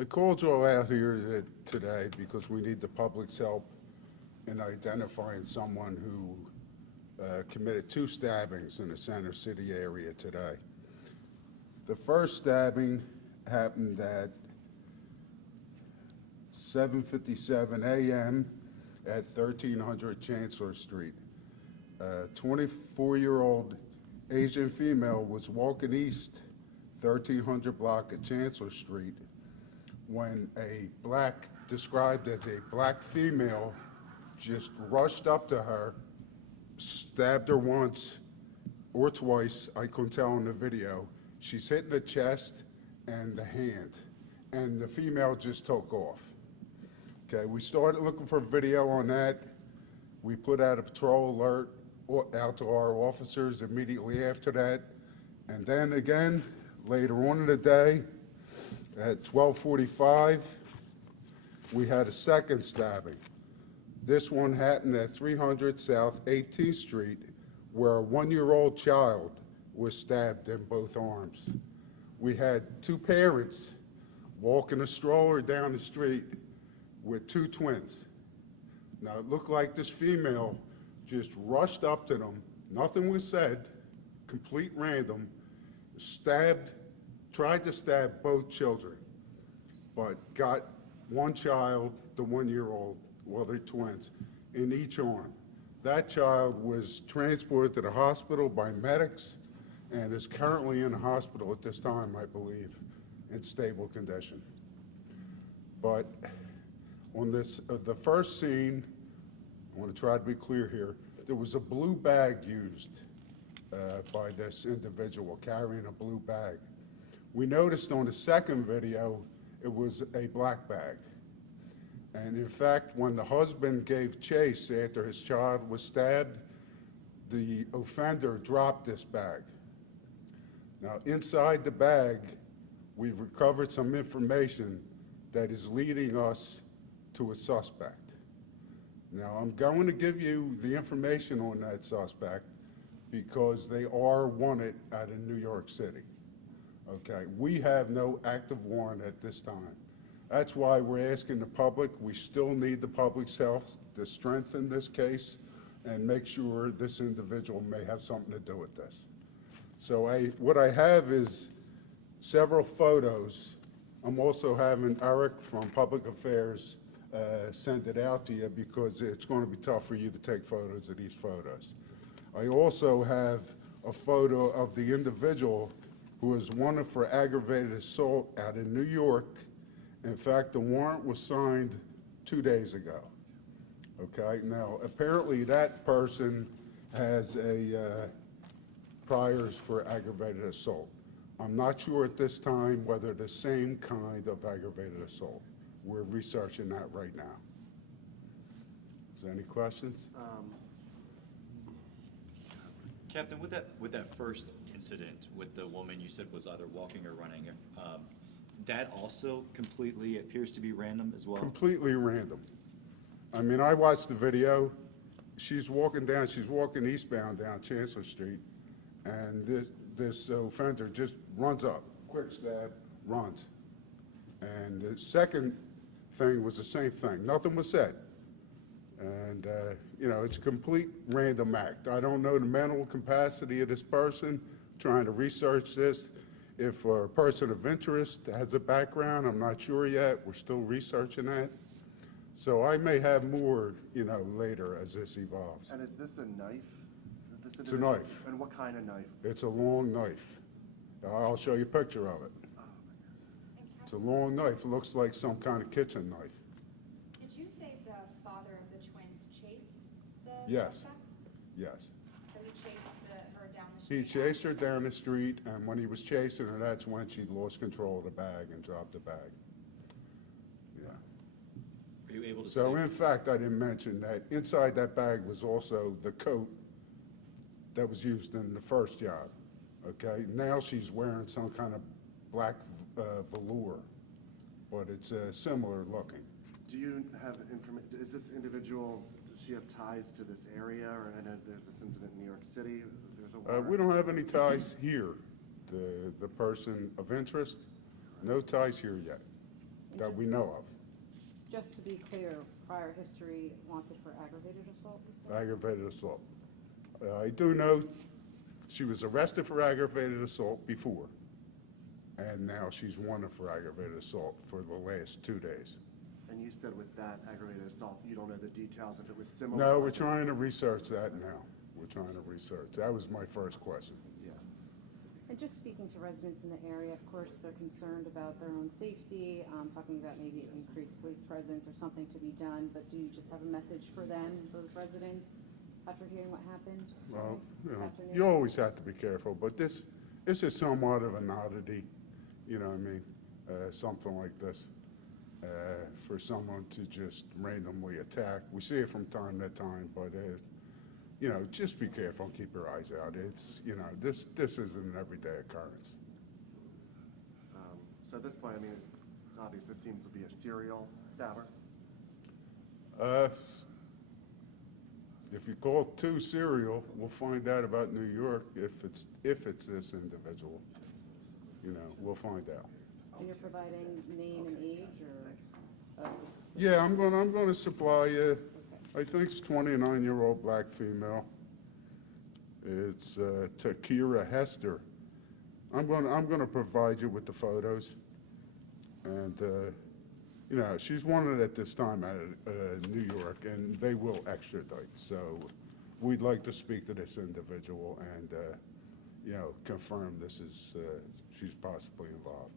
I called you all out here today because we need the public's help in identifying someone who committed 2 stabbings in the Center City area today. The first stabbing happened at 7:57 a.m. at 1300 Chancellor Street. A 24-year-old Asian female was walking east 1300 block of Chancellor Street when a described as a black female, just rushed up to her, stabbed her once or twice, I couldn't tell in the video. She's hit in the chest and the hand, and the female just took off. Okay, we started looking for video on that. We put out a patrol alert out to our officers immediately after that. And then again, later on in the day, at 12:45, we had a second stabbing. This one happened at 300 South 18th Street, where a 1-year-old child was stabbed in both arms. We had 2 parents walking a stroller down the street with 2 twins. Now, it looked like this female just rushed up to them. Nothing was said, complete random, tried to stab both children, but got one child, the 1-year-old, well, they're twins, in each arm. That child was transported to the hospital by medics and is currently in the hospital at this time, I believe, in stable condition. But on the first scene, I want to try to be clear here, there was a blue bag used by this individual, carrying a blue bag. We noticed on the second video, it was a black bag. And in fact, when the husband gave chase after his child was stabbed, the offender dropped this bag. Now, inside the bag, we've recovered some information that is leading us to a suspect. Now, I'm going to give you the information on that suspect because they are wanted out of New York City. Okay, we have no active warrant at this time. That's why we're asking the public. We still need the public's help to strengthen this case and make sure this individual may have something to do with this. So what I have is several photos. I'm also having Eric from Public Affairs send it out to you because it's going to be tough for you to take photos of these photos. I also have a photo of the individual who is wanted for aggravated assault out in New York. In fact, the warrant was signed 2 days ago. Okay, now apparently that person has priors for aggravated assault. I'm not sure at this time whether the same kind of aggravated assault. We're researching that right now. Is there any questions? Captain, with that first incident with the woman you said was either walking or running, that also completely appears to be random as well? Completely random. I mean, I watched the video. She's walking eastbound down Chancellor Street, and this offender just runs up, quick stab, runs. And the second thing was the same thing. Nothing was said. And, you know, it's a complete random act. I don't know the mental capacity of this person trying to research this. If a person of interest has a background, I'm not sure yet. We're still researching that. So I may have more, you know, later as this evolves. And is this a knife? It's a knife. And what kind of knife? It's a long knife. I'll show you a picture of it. It's a long knife. It looks like some kind of kitchen knife. Did you say the father of the twins chased the Yes. suspect? Yes. So he chased her down the street? He chased her down the street, and when he was chasing her, that's when she lost control of the bag and dropped the bag. Yeah. Are you able to So see? in fact, I didn't mention that inside that bag was also the coat that was used in the first job. Okay, now she's wearing some kind of black velour, but it's similar looking. Do you have information? Is this individual, does she have ties to this area? Or I know there's this incident in New York City. There's a warrant. We don't have any ties here. The person of interest, no ties here yet. that we know of. Just to be clear, prior history wanted for aggravated assault, you said? Aggravated assault. I do know she was arrested for aggravated assault before, and now she's wanted for aggravated assault for the last 2 days. And you said with that aggravated assault, you don't know the details, if it was similar? No, we're trying to research that now. We're trying to research. That was my first question. Yeah. And just speaking to residents in the area, of course, they're concerned about their own safety, talking about maybe increased police presence or something to be done, but do you just have a message for them, those residents, after hearing what happened Well, this afternoon? you always have to be careful, but this is somewhat of an oddity, you know what I mean? Something like this, for someone to just randomly attack. We see it from time to time, but, you know, just be careful and keep your eyes out. It's, you know, this isn't an everyday occurrence. So at this point, I mean, obviously this seems to be a serial stabber. If you call it too serial, we'll find out about New York if it's this individual. You know, we'll find out. And you're providing name and age, or? Yeah, I'm gonna supply you. I think it's 29-year-old black female. It's Takira Hester. I'm gonna provide you with the photos, and you know, she's wanted at this time out of New York, and they will extradite. So we'd like to speak to this individual and you know, confirm this is she's possibly involved.